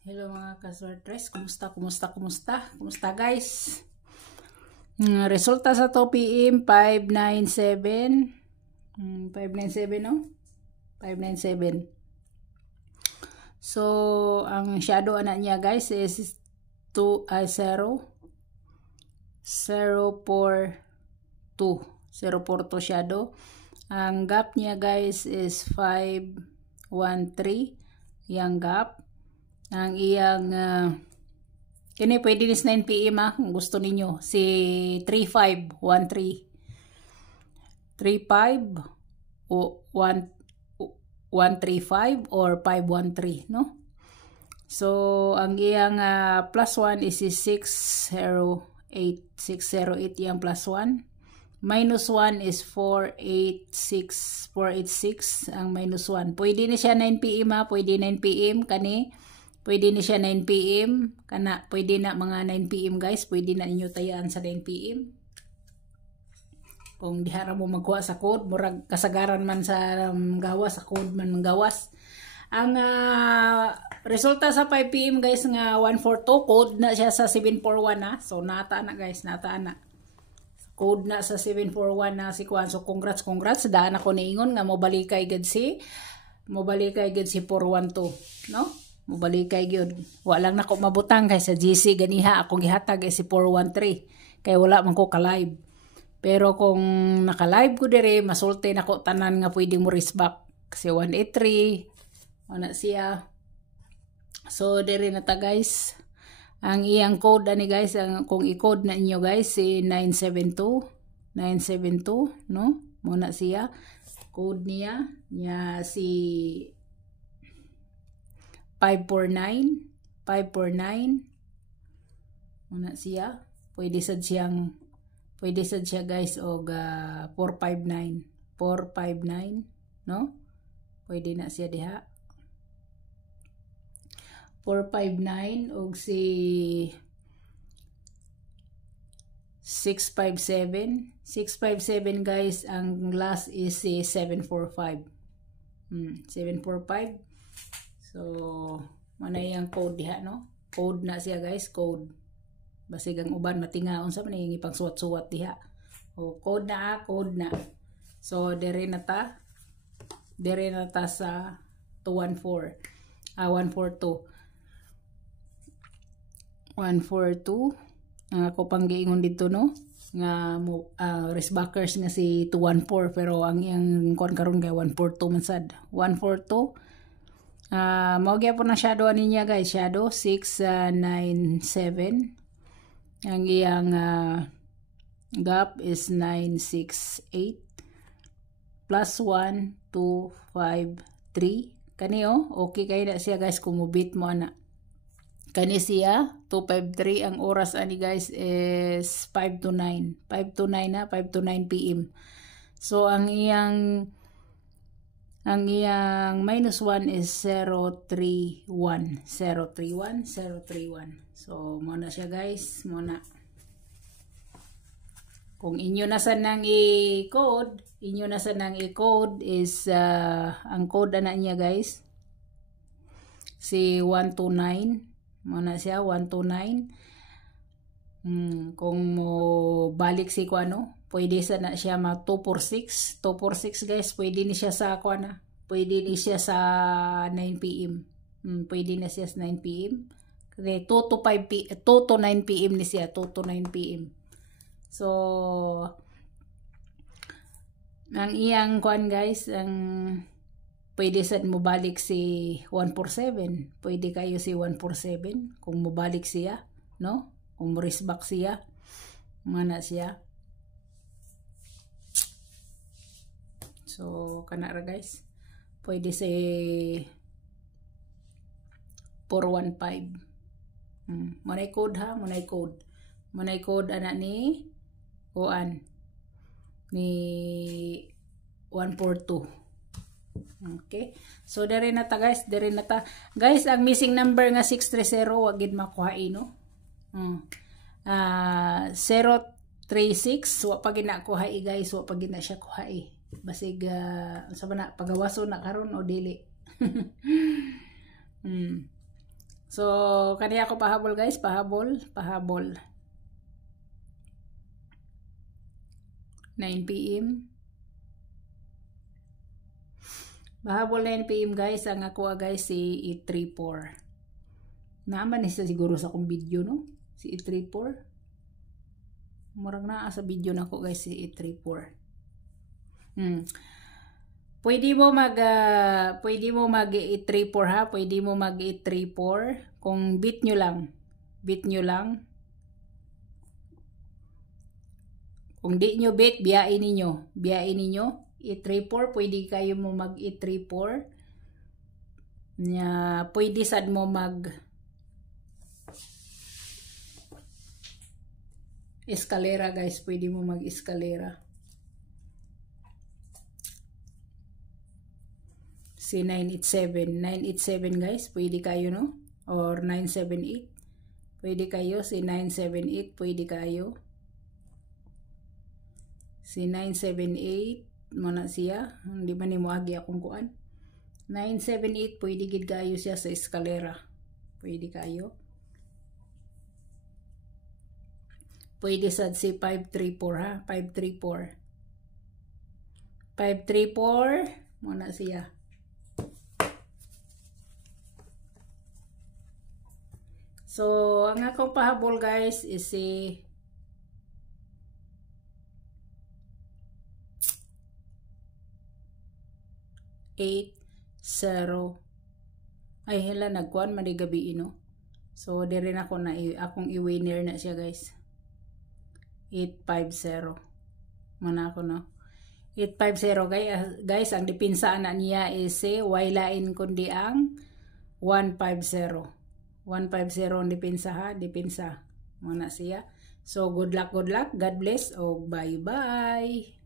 Hello mga ka-sortress, kumusta guys? Resulta sa 2 PM 597. 597 no? 597. So ang shadow anak niya guys is 0 042 shadow. Ang gap niya guys is 513 yang gap. Ang iyang kini pwede nis 9 PM kung gusto ninyo si 3513 35 o 135 or 513 no. So ang iyang plus 1 is 608 yang plus 1. Minus 1 is 486 ang minus 1. Pwede ni siya 9 PM pwede 9 PM kani. Pwede ni siya 9 PM kana pwede na mga 9 PM guys, pwede na ninyo tayaan sa 9 PM. Kung dihara mo magkuha sa code, murag kasagaran man sa gawas, sa code man gawas. Ang resulta sa 5 PM guys nga 142 code na siya sa 741 So nata na guys, nata na. Code na sa 741 na si Kwan. So congrats daan ako niingon nga mobalikay gid si 412 no. Mobalikay gyud. Wa lang nako mabutang kay sa GC ganiha akong gihatag si 413 kay wala man ko ka-live. Pero kung naka-live ko dire masulti nako tanan nga pwede mo risback kasi 183 ana siya. So dire na ta guys. Ang iyang code ani guys, kung i-code na inyo guys si 972 no. Muna siya code niya si 549 muna siya. Pwede sad siya guys og 459 no. Pwede na siya diha 459 og si 657 guys. Ang last is si 745 745. So manay ang code diha no. Code na siya guys, code. Basig ang uban matingaon sa manay ipang suwat-suwat diha. O code na. So dire na ta sa 142 ako pang giingon dito no nga risbackers nga si 214 pero ang iyang kon karon kay 142 man sad 142. Mao gyud po na shadow niya guys, shadow 697. Ang iyang gap is 968 plus 1 253 kani okay kay na siya guys kung mubit mo ana. Kani siya 253. Ang oras ani guys is 5 to 9 PM. So ang iyang minus 1 is 031. So mo na siya guys, mo na. Kung inyo na sanang i-code is ang code ana niya guys si 129. Muna siya 129. Kung mo balik si ko pwede sana siya ma 246 guys. Pwede ni siya sa pwede ni siya sa 9 PM. Pwede na siya sa 9 PM. Kasi 2 to 9 PM ni siya, 2 to 9 PM. So ang iyang guys, ang pwede sad mo balik si 147. Pwede kayo si 147 kung mo balik siya, no? Kung mo risback siya, mana siya. So kana ra guys. Pwede si 415. Manay code Manay code ana ni kuan ni 142. Okay. So dire na ta guys, Guys, ang missing number nga 630 wag gid makuha no. 036 wa pa gid na kuha guys, wa pa gid na siya kuha basig sa na pagawaso na karon o dili. So kaniya ako pahabol guys, pahabol 9 PM. Pahabol 9 PM guys, ang ako guys si 834. Naman isa siguro sa akong video no, si 834. Murag naa sa video nako guys si 834. Pwede mo mag 834 ha, pwede mo mag 834 kung bit nyo lang. Kung di nyo bit, biyain ninyo 834, pwede kayo mo mag 834. Pwede sad mo mag eskalera guys, pwede mo mag eskalera. Si 987 guys, pwede kayo no, or 978, pwede kayo. Si 978 pwede kayo, si 978 mo na siya, hindi man ni mo agi akong kuan. 978 pwede gid kayo siya sa eskalera, pwede kayo. Pwede sad si 534 ha, 534 mo na siya. So, ang akong pahabol guys is si 80. Ay hala, nagkuan man di gabi no. So, di rin ako na akong i-winner na siya guys. 850. Mana ako no. 850 guys, ang depensa na niya is wailain kundi ang 150. 150 ang depensa. Muna siya. So, good luck. God bless. O, bye-bye.